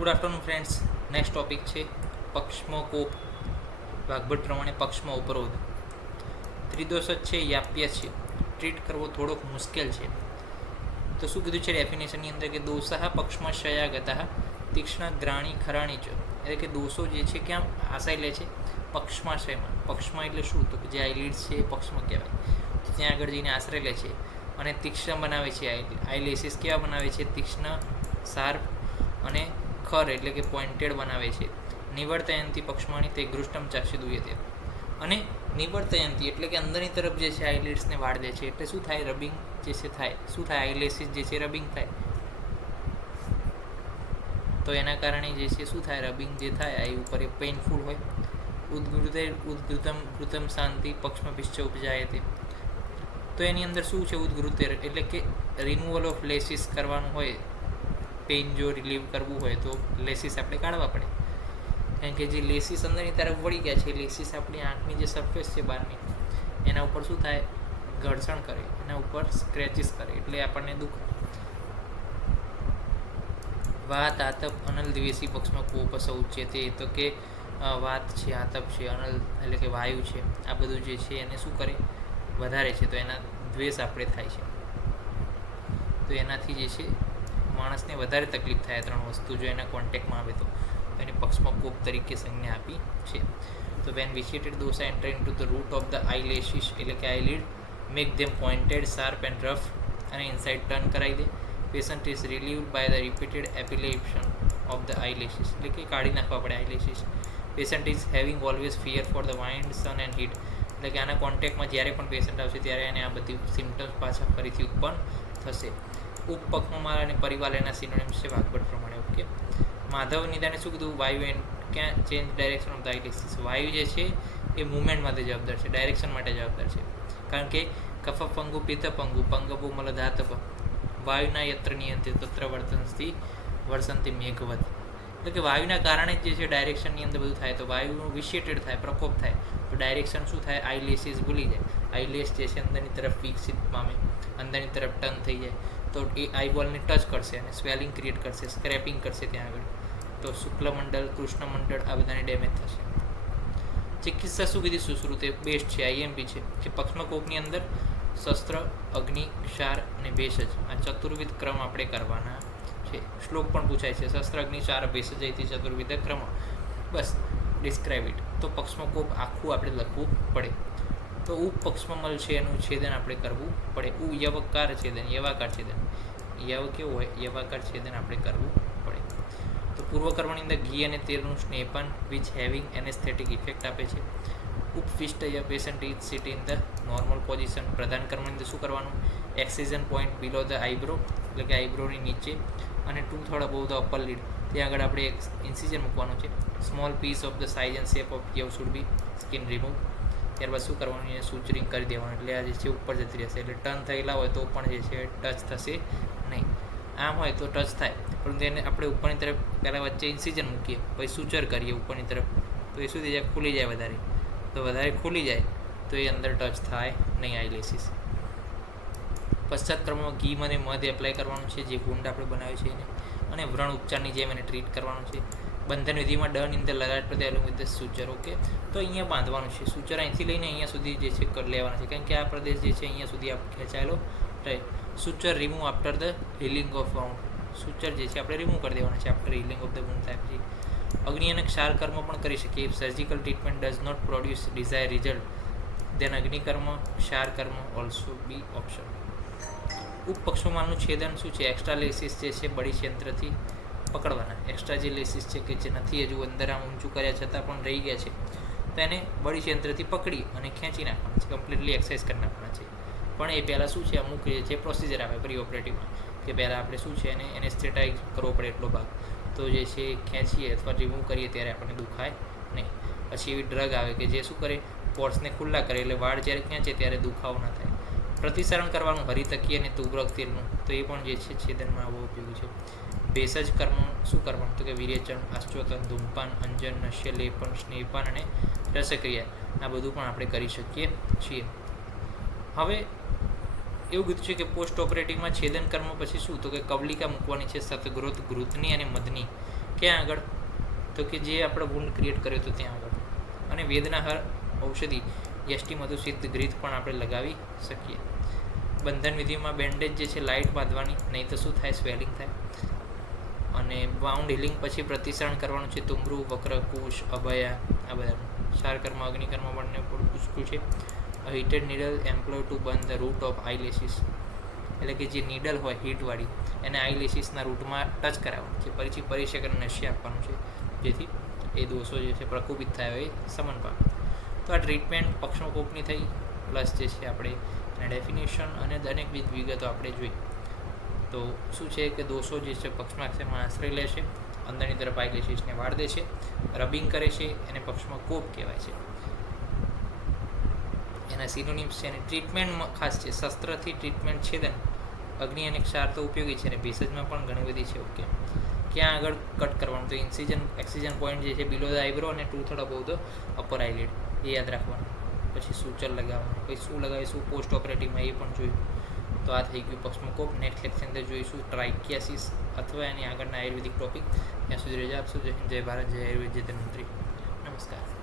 Good afternoon friends. Next topic છે પક્ષમાં કોપ. વાગ્ભટ પ્રમાણે પક્ષમાં ઉપરોધ. ત્રિદોષ જ છે, યાપ્ય છે, ટ્રીટ કરવો થોડોક મુશ્કેલ છે. તો શું કીધું છે ડેફિનેશનની અંદર કે દોષ પક્ષમાં શયાગતા તીક્ષ્ણ ગ્રાણી ખરાણી ચ, એટલે કે દોષો જે છે ક્યાં આશય લે છે? પક્ષમાં શયમાં. પક્ષમાં એટલે શું? તો કે જે આઈલિડ્સ છે એ પક્ષમાં કહેવાય, તો ત્યાં આગળ જઈને આશ્રય લે છે અને તીક્ષ્ણ બનાવે છે. આઈલેસીસ કેવા બનાવે છે? તીક્ષ્ણ, શાર્પ અને ખર એટલે કે પોઇન્ટેડ બનાવે છે. નિવર્તયંતી પક્ષમાણી તે ગૃષ્ટમ ચાક્ષિદુયતે, અને નિવર્તયંતી એટલે કે અંદરની તરફ જે છે આઈલિડ્સને વાળ દે છે. એટલે શું થાય? રબિંગ જે છે થાય. શું થાય? આઈલેસીસ જે છે રબિંગ થાય. તો એના કારણે જે છે શું થાય? રબિંગ જે થાય આઈ ઉપર એ પેઇનફુલ હોય. ઉદ્ગૃતમ શાંતિ પક્ષમાં પિશ્ચ ઉપજાય તે. તો એની અંદર શું છે? ઉદ્ગૃતેર એટલે કે રિમૂવલ ઓફ લેસીસ કરવાનું હોય. પેઇન જો રિલીવ કરવું હોય તો લેસીસ આપણે કાઢવા પડે, કારણ કે જે લેસીસ અંદરની તરફ વળી ગયા છે, લેસીસ આપણી આંખની જે સરફેસ છે બહારની, એના ઉપર શું થાય? ઘર્ષણ કરે, એના ઉપર સ્ક્રેચીસ કરે, એટલે આપણને દુઃખ. વાત આતપ અનલ દ્વેષી પક્ષમાં કોપ સૌચ્યતે, તો કે વાત છે, આતપ છે, અનલ એટલે કે વાયુ છે, આ બધું જે છે એને શું કરે? વધારે છે, તો એના દ્વેષ આપણે થાય છે. તો એનાથી જે છે માણસને વધારે તકલીફ થાય. ત્રણ વસ્તુ જો એના કોન્ટેક્ટમાં આવે તો એને પક્ષમાં કોપ તરીકે સંજ્ઞા આપી છે. તો when vitiated dosha enter into the root of the eyelashes એટલે કે eyelid, make them pointed, sharp and rough, અને ઇનસાઇડ ટર્ન કરાવી દે. Patient is relieved by the repeated epilation of the eyelashes એટલે કે કાઢી નાખવા પડે eyelashes. Patient is having always fear for the wind, sun and heat એટલે કે આના કોન્ટેક્ટમાં જ્યારે પણ પેશન્ટ આવશે ત્યારે એને આ બધી સિમ્ટમ્સ પાછા ફરીથી ઉત્પન્ન થશે. ઉપપક્ષમાં અને પરિવાર એના સિનોનિમ્સ છે વાગ્ભટ પ્રમાણે. ઓકે, માધવ નિદાને શું કીધું? વાયુ એન્ડ ક્યાં ચેન્જ ડાયરેક્શન ઓફ ધ આઈલેસીસ. વાયુ જે છે એ મુવમેન્ટ માટે જવાબદાર છે, ડાયરેક્શન માટે જવાબદાર છે. કારણ કે કફ પંગુ પિત્ત પંગુ પંગપુ મલ ધાતપ વાયુના યત્ર નિયંત્રિત તત્ર વર્તનથી મેઘવત, એટલે કે વાયુના કારણે જ જે છે ડાયરેક્શનની અંદર બધું થાય. તો વાયુનું વિશિએટેડ થાય, પ્રકોપ થાય, તો ડાયરેક્શન શું થાય? આઈલેસીસ ભૂલી જાય. આઈલેસ જે છે અંદરની તરફ વિકસિત પામે, અંદરની તરફ ટર્ન થઈ જાય, તો એ આઈબોલને ટચ કરશે અને સ્વેલિંગ ક્રિએટ કરશે, સ્ક્રેપિંગ કરશે ત્યાં આગળ. તો શુક્લમંડળ, કૃષ્ણમંડળ આ બધાને ડેમેજ થશે. ચિકિત્સા શું કીધી? સુશ્રુતે બેસ્ટ છે, આઈએમપી છે કે પક્ષમાં કોપની અંદર શસ્ત્ર, અગ્નિ, ક્ષાર અને ભેષજ આ ચતુર્વિધ ક્રમ આપણે કરવાના છે. શ્લોક પણ પૂછાય છે, શસ્ત્ર, અગ્નિ, ક્ષાર, ભેષજથી ચતુર્વિધ ક્રમ, બસ ડિસ્ક્રાઇબ ઇટ. તો પક્ષમાં કોપ આખું આપણે લખવું પડે. તો ઉપપક્ષમાં મલ છે એનું છેદન આપણે કરવું પડે. યવકાર છેદન, યવાકાર છેદન, યવ કેવું હોય? યવાકાર છેદન આપણે કરવું પડે. તો પૂર્વકર્મની અંદર ઘી અને તેલનું સ્નેહપાન વિચ હેવિંગ એનેસ્થેટિક ઇફેક્ટ આપે છે. ઉપવિષ્ટ patient is sit in the normal position. પ્રધાન કર્મની અંદર શું કરવાનું? Excision point below the eyebrow એટલે કે આઈબ્રોની નીચે, અને 2/3 અબોવ ધ અપર લીડ ત્યાં આગળ આપણે એક ઇન્સિઝન મૂકવાનું છે. Small piece of the size and shape of યવ શુડ બી સ્કિન રિમૂવ. ત્યારબાદ શું કરવાનું? એને સૂચરિંગ કરી દેવાનું, એટલે આ જે છે ઉપર જતી રહેશે. એટલે ટર્ન થયેલા હોય તો પણ જે છે ટચ થશે નહીં. આમ હોય તો ટચ થાય, પરંતુ એને આપણે ઉપરની તરફ પહેલાં વચ્ચે ઇન્સિઝન મૂકીએ, પછી સૂચર કરીએ ઉપરની તરફ, તો એ શું થઈ જાય? ખુલી જાય વધારે. તો વધારે ખુલી જાય તો એ અંદર ટચ થાય નહીં આઈલેસીસ. પશ્ચાત ક્રમમાં ઘી અને મધ એપ્લાય કરવાનું છે, જે ગુંડ આપણે બનાવ્યો છે એને, અને વ્રણ ઉપચારની જેમ એને ટ્રીટ કરવાનું છે. બંધન વિધિમાં ડન ઇન ધ લગાટ પ્રત્યે એલું વિથ સૂચર. ઓકે, તો અહીંયા બાંધવાનું છે. સૂચર અહીંથી લઈને અહીંયા સુધી જે છે લેવાના છે, કારણ કે આ પ્રદેશ જે છે અહીંયા સુધી ખેંચાયેલો રહે. Suture remove after the healing of wound. Suture જે છે આપણે રિમૂવ કરી દેવાના છે after healing of the wound થાય પછી. અગ્નિ અને ક્ષાર કર્મ પણ કરી શકીએ. If surgical treatment does not produce desire result then અગ્નિકર્મ, ક્ષાર કર્મ ઓલ્સો બી ઓપ્શન. ઉપપક્ષમાંનું છેદન શું છે? એક્સ્ટ્રા લેસીસ જે છે બળી યંત્રથી પકડવાના. એક્સ્ટ્રા જે લેસીસ છે કે જે નથી હજુ અંદર આમ ઊંચું કર્યા છતાં પણ રહી ગયા છે, તો એને બળી યંત્રથી પકડી અને ખેંચી નાખવાના છે, કમ્પ્લીટલી એક્સરસાઇઝ કરી નાખવાના છે. પણ એ પહેલાં શું છે, અમુક જે છે પ્રોસિજર આવે પ્રી ઓપરેટિવમાં, કે પહેલાં આપણે શું છે એને એનેસ્થેટાઇઝ કરવો પડે એટલો ભાગ, તો જે છે ખેંચીએ અથવા રિમૂવ કરીએ ત્યારે આપણને દુખાય નહીં. પછી એવી ડ્રગ આવે કે જે શું કરે? પોર્ટ્સને ખુલ્લા કરે, એટલે વાળ જ્યારે ખેંચે ત્યારે દુખાવો ના થાય. પ્રતિસરણ કરવાનું હરિતકી અને તુબ્રક તેલનું, તો એ પણ જે છે છેદનમાં બહુ ઉપયોગી છે. ભેષજ કર્મ શું કરવાનું? તો કે વિરેચન, આશ્ચોતન, ધૂમપાન, અંજન, નશ્ય લેપન, સ્નેહપાન અને રસક્રિયા આ બધું પણ આપણે કરી શકીએ છીએ. હવે એવું કીધું છે કે પોસ્ટ ઓપરેટિવમાં છેદન કર્મ પછી શું? તો કે કવલિકા મૂકવાની છે, સતગ્રોથ, ઘૃતની અને મધની, ક્યાં આગળ? તો કે જે આપણે વુન્ડ ક્રિએટ કર્યો હતો ત્યાં આગળ. અને વેદના હર ઔષધિ યષ્ટિ મધુ સિદ્ધ ગ્રીત પણ આપણે લગાવી શકીએ. બંધન વિધિમાં બેન્ડેજ જે છે લાઇટ બાંધવાની, નહીં તો શું થાય, સ્વેલિંગ થાય. અને બાઉન્ડ હિલિંગ પછી પ્રતિસરણ કરવાનું છે તુમરુ, વક્ર, કુશ, અભયા, આ બધાનું. શારકર્મ અગ્નિકર્મ બંને પૂછ્યું છે. Heated needle employ to burn the root of eyelashes, એટલે કે જે નીડલ હોય હીટવાળી એને આઈલેસીસના રૂટમાં ટચ કરાવવાનું છે, પછી પરિષેકન નશ્ય આપવાનું છે, જેથી એ દોષો જે છે પ્રકોપિત થયા હોય એ સમન પામે. તો આ ટ્રીટમેન્ટ પક્ષમાં કોપની થઈ, પ્લસ જે છે આપણે એના ડેફિનેશન અને અનેકવિધ વિગતો આપણે જોઈ. તો શું છે કે દોષો જે છે પક્ષમાં એમાં આશ્રય લે છે, અંદરની તરફ આઈલેસીસને વાળ દે છે, રબિંગ કરે છે, એને પક્ષમાં કોપ કહેવાય છે. એના સિનોનિમ્સ છે. અને ટ્રીટમેન્ટમાં ખાસ છે શસ્ત્રથી ટ્રીટમેન્ટ છેદન, અગ્નિ અને ક્ષાર તો ઉપયોગી છે, અને ભેષજમાં પણ ઘણી બધી છે. ઓકે, ક્યાં આગળ કટ કરવાનું? તો એક્સિજન પોઈન્ટ જે છે બિલો ધ આઈબ્રો અને 2/3 અબોવ ધ અપર આઈલિડ, એ યાદ રાખવાનું. પછી સૂચર લગાવવાનું, પછી શું લગાવીશું પોસ્ટ ઓપરેટિવમાં એ પણ જોયું. તો આ થઈ ગયું પક્ષમાં કોપ. નેક્સ્ટ લેક્ચર અંદર જોઈશું ટ્રાઇકિયાસિસ અથવા એની આગળના આયુર્વેદિક ટોપિક. ત્યાં સુધી રજા આપશો. જય હિન્દ, જય ભારત, જય આયુર્વેદ, જય ધન્વંતરી. નમસ્કાર.